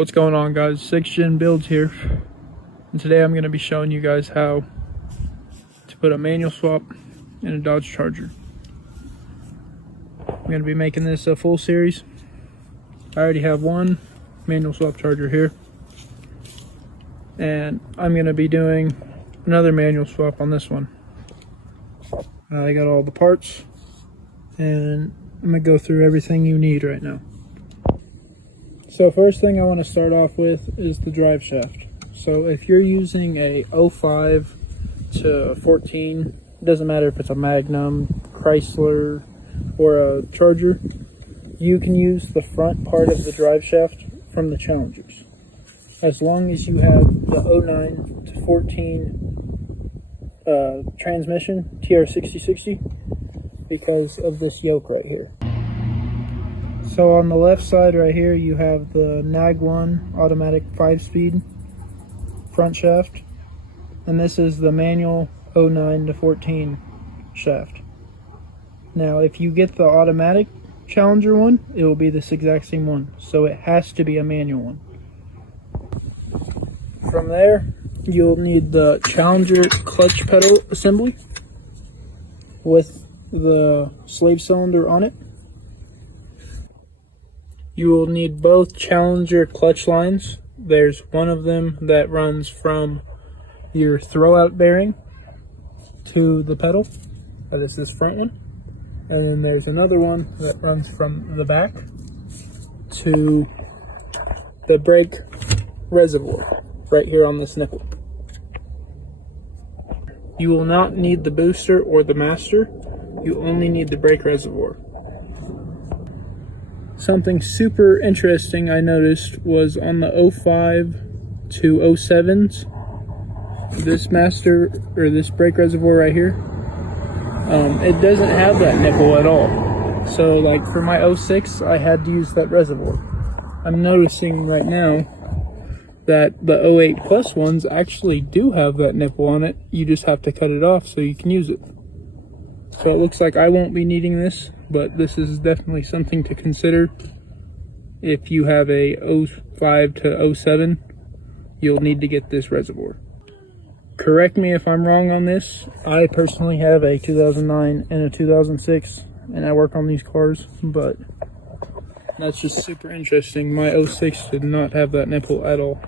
What's going on, guys? 6gen Builds here, and today I'm going to be showing you guys how to put a manual swap in a Dodge Charger. I'm going to be making this a full series. I already have one manual swap charger here, and I'm going to be doing another manual swap on this one. I got all the parts, and I'm going to go through everything you need right now. So first thing I want to start off with is the drive shaft. So if you're using a 05 to 14, it doesn't matter if it's a Magnum, Chrysler, or a Charger, you can use the front part of the drive shaft from the Challengers. As long as you have the 09 to 14 transmission, TR6060, because of this yoke right here. So on the left side right here, you have the NAG1 automatic 5-speed front shaft, and this is the manual 09 to 14 shaft. Now if you get the automatic Challenger one, it will be this exact same one, so it has to be a manual one. From there, you'll need the Challenger clutch pedal assembly with the slave cylinder on it. You will need both Challenger clutch lines. There's one of them that runs from your throwout bearing to the pedal. That is this front one. And then there's another one that runs from the back to the brake reservoir right here on this nipple. You will not need the booster or the master. You only need the brake reservoir. Something super interesting I noticed was on the 05 to 07s, this master, or this brake reservoir right here, it doesn't have that nipple at all. So like for my 06, I had to use that reservoir. I'm noticing right now that the 08 plus ones actually do have that nipple on it. You just have to cut it off so you can use it. So it looks like I won't be needing this, but this is definitely something to consider. If you have a 05 to 07, you'll need to get this reservoir. Correct me if I'm wrong on this. I personally have a 2009 and a 2006, and I work on these cars, but that's just super interesting. My 06 did not have that nipple at all.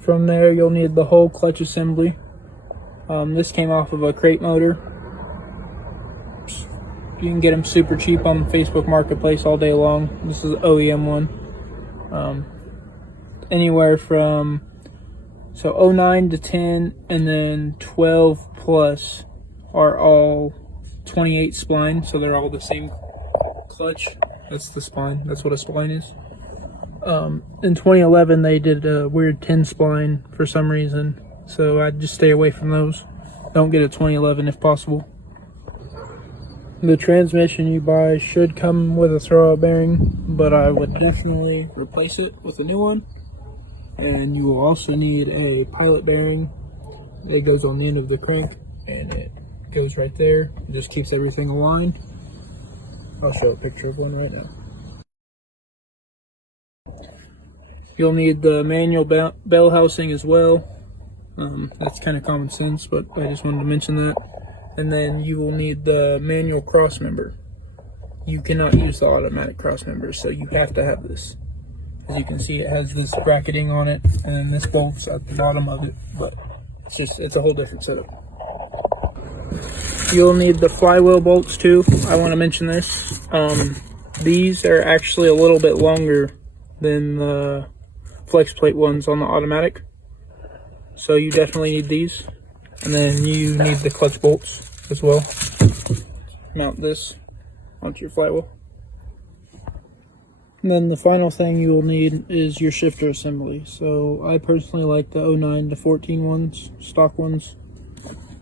From there, you'll need the whole clutch assembly. This came off of a crate motor. You can get them super cheap on Facebook Marketplace all day long. This is an OEM one. Anywhere from 09 to 10, and then 12 plus are all 28 spline, so they're all the same clutch. That's the spline. That's what a spline is. In 2011, they did a weird 10 spline for some reason, so I'd just stay away from those. Don't get a 2011 if possible. The transmission you buy should come with a throwout bearing, but I would definitely replace it with a new one. And you will also need a pilot bearing. It goes on the end of the crank, and it goes right there. It just keeps everything aligned. I'll show a picture of one right now. You'll need the manual bell housing as well. That's kind of common sense, but I just wanted to mention that. And then you will need the manual cross member. You cannot use the automatic cross member, so you have to have this. As you can see, it has this bracketing on it, and then this bolt's at the bottom of it, but it's a whole different setup. You'll need the flywheel bolts too. I want to mention this. These are actually a little bit longer than the flex plate ones on the automatic, so you definitely need these. And then you need the clutch bolts as well. Mount this onto your flywheel. And then the final thing you will need is your shifter assembly. So I personally like the 09 to 14 ones, stock ones.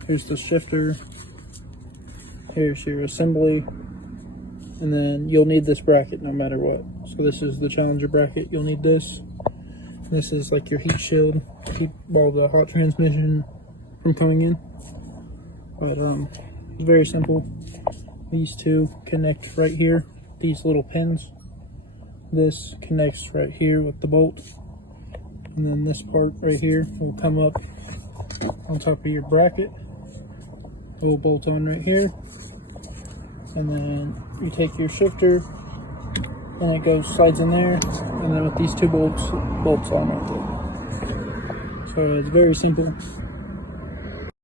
Here's the shifter. Here's your assembly. And then you'll need this bracket no matter what. So this is the Challenger bracket. You'll need this. This is like your heat shield to keep all the hot transmission from coming in. But very simple. These two connect right here, these little pins. this connects right here with the bolt, and then this part right here will come up on top of your bracket. It will bolt on right here, and then you take your shifter and it goes, slides in there, and then with these two bolts on right there. So it's very simple.